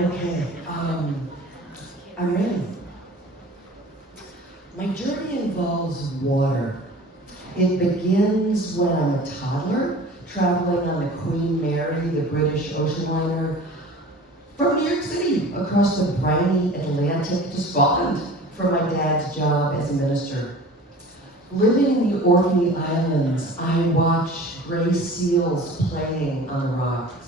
Okay, I'm ready. My journey involves water. It begins when I'm a toddler, traveling on the Queen Mary, the British ocean liner, from New York City across the briny Atlantic to Scotland for my dad's job as a minister. Living in the Orkney Islands, I watch gray seals playing on the rocks.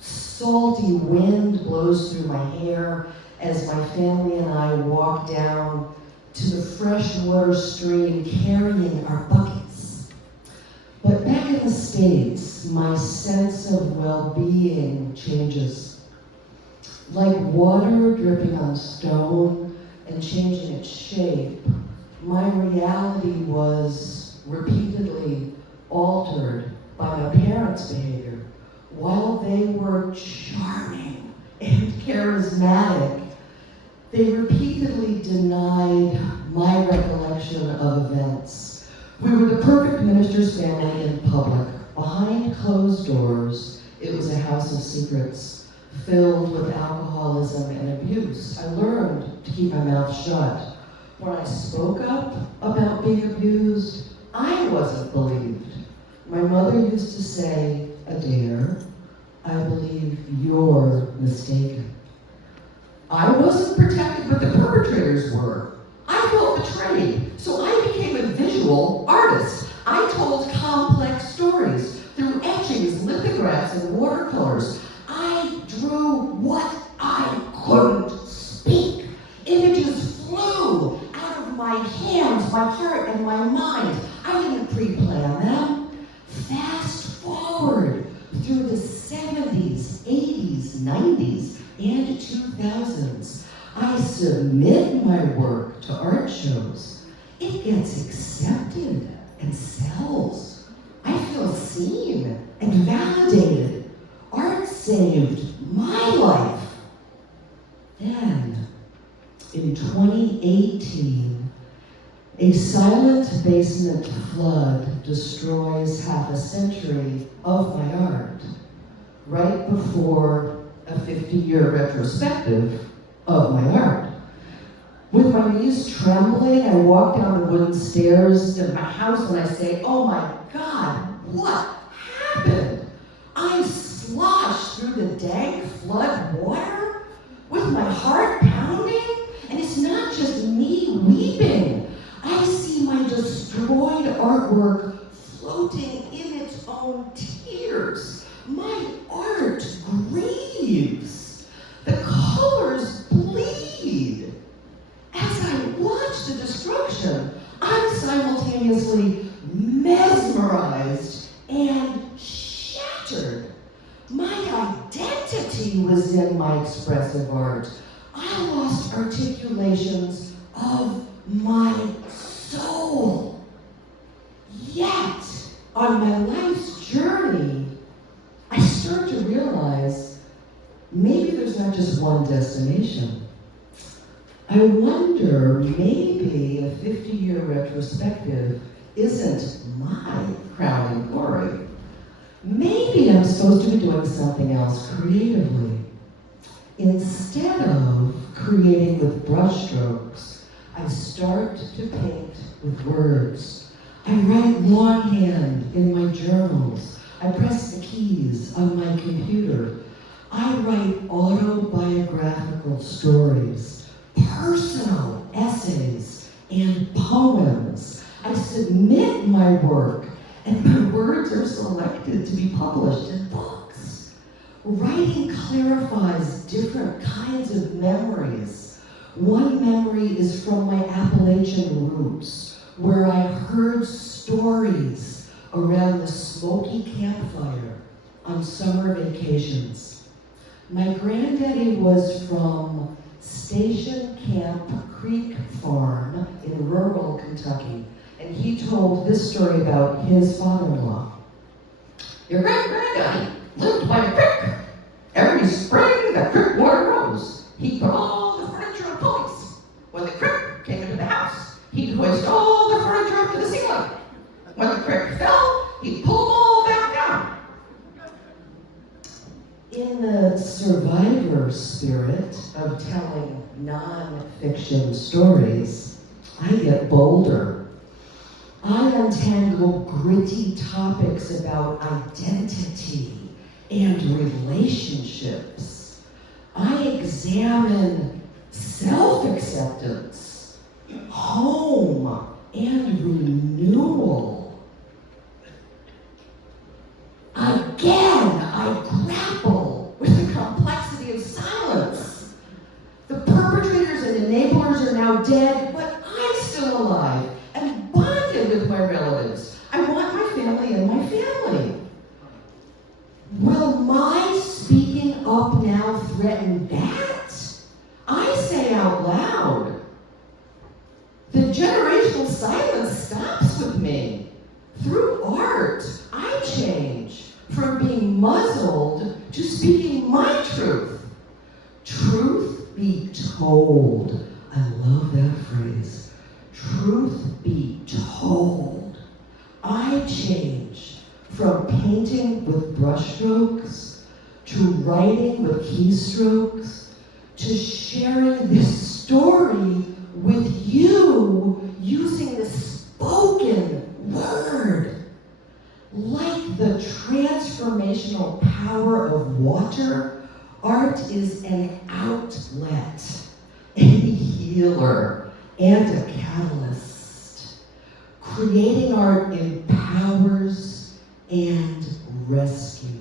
Salty wind blows through my hair as my family and I walk down to the freshwater stream carrying our buckets. But back in the States, my sense of well-being changes. Like water dripping on stone and changing its shape, my reality was repeatedly altered by my parents' behavior. While they were charming and charismatic, they repeatedly denied my recollection of events. We were the perfect minister's family in public. Behind closed doors, it was a house of secrets, filled with alcoholism and abuse. I learned to keep my mouth shut. When I spoke up about being abused, I wasn't believed. My mother used to say, "Adair, I believe you're mistaken." I wasn't protected, but the perpetrators were. I felt betrayed, so I became a visual artist. I told complex stories through etchings, lithographs, and watercolors. I drew what I couldn't speak. Images flew out of my hands, my heart, and my mind. I didn't pre-plan them. Fast forward through the 70s, 80s, 90s, and 2000s. I submit my work to art shows. It gets accepted and sells. I feel seen and validated. Art saved my life. Then, in 2018, a silent basement flood destroys half a century of my art, right before a 50-year retrospective of my art. With my knees trembling, I walk down the wooden stairs to my house and I say, "Oh my God, what happened?" I slosh through the dank flood water with my heart pounding, and it's not just me weeping. I see my destroyed artwork floating in its own tears. My art grieves. The colors bleed. As I watch the destruction, I'm simultaneously mesmerized and shattered. My identity was in my expressive art. I lost articulations of my soul. Yet, on my life's journey, I start to realize maybe there's not just one destination. I wonder, maybe a 50-year retrospective isn't my crowning glory. Maybe I'm supposed to be doing something else creatively. Instead of creating with brushstrokes, I start to paint with words. I write longhand in my journals. I press the keys on my computer. I write autobiographical stories, personal essays, and poems. I submit my work, and my words are selected to be published in books. Writing clarifies different kinds of memories. One memory is from my Appalachian roots, where I heard stories around the smoky campfire on summer vacations. My granddaddy was from Station Camp Creek Farm in rural Kentucky, and he told this story about his father-in-law. Your great-granddaddy lived by a creek. Every spring, the creek water rose. He put all the furniture in pulleys. When the creek came into the house, he'd hoist all the furniture up to the ceiling. When the creek fell, he'd pull them all back down. In the the survivor spirit of telling non-fiction stories, I get bolder. I untangle gritty topics about identity and relationships. I examine self-acceptance, home, and renewal. Again, I grapple with the complexity of silence. The perpetrators and enablers are now dead, but I'm still alive and bonded with my relatives. I want my family in my family. Will my speaking up now threaten that? I say out loud. The generational silence stops with me. Through art, I change from being muzzled to speaking my truth. Truth be told. I love that phrase. Truth be told. I change from painting with brushstrokes to writing with keystrokes to sharing this story with you using the spoken word. Like the transformational power of water, art is an outlet, a healer, and a catalyst. Creating art empowers and rescues.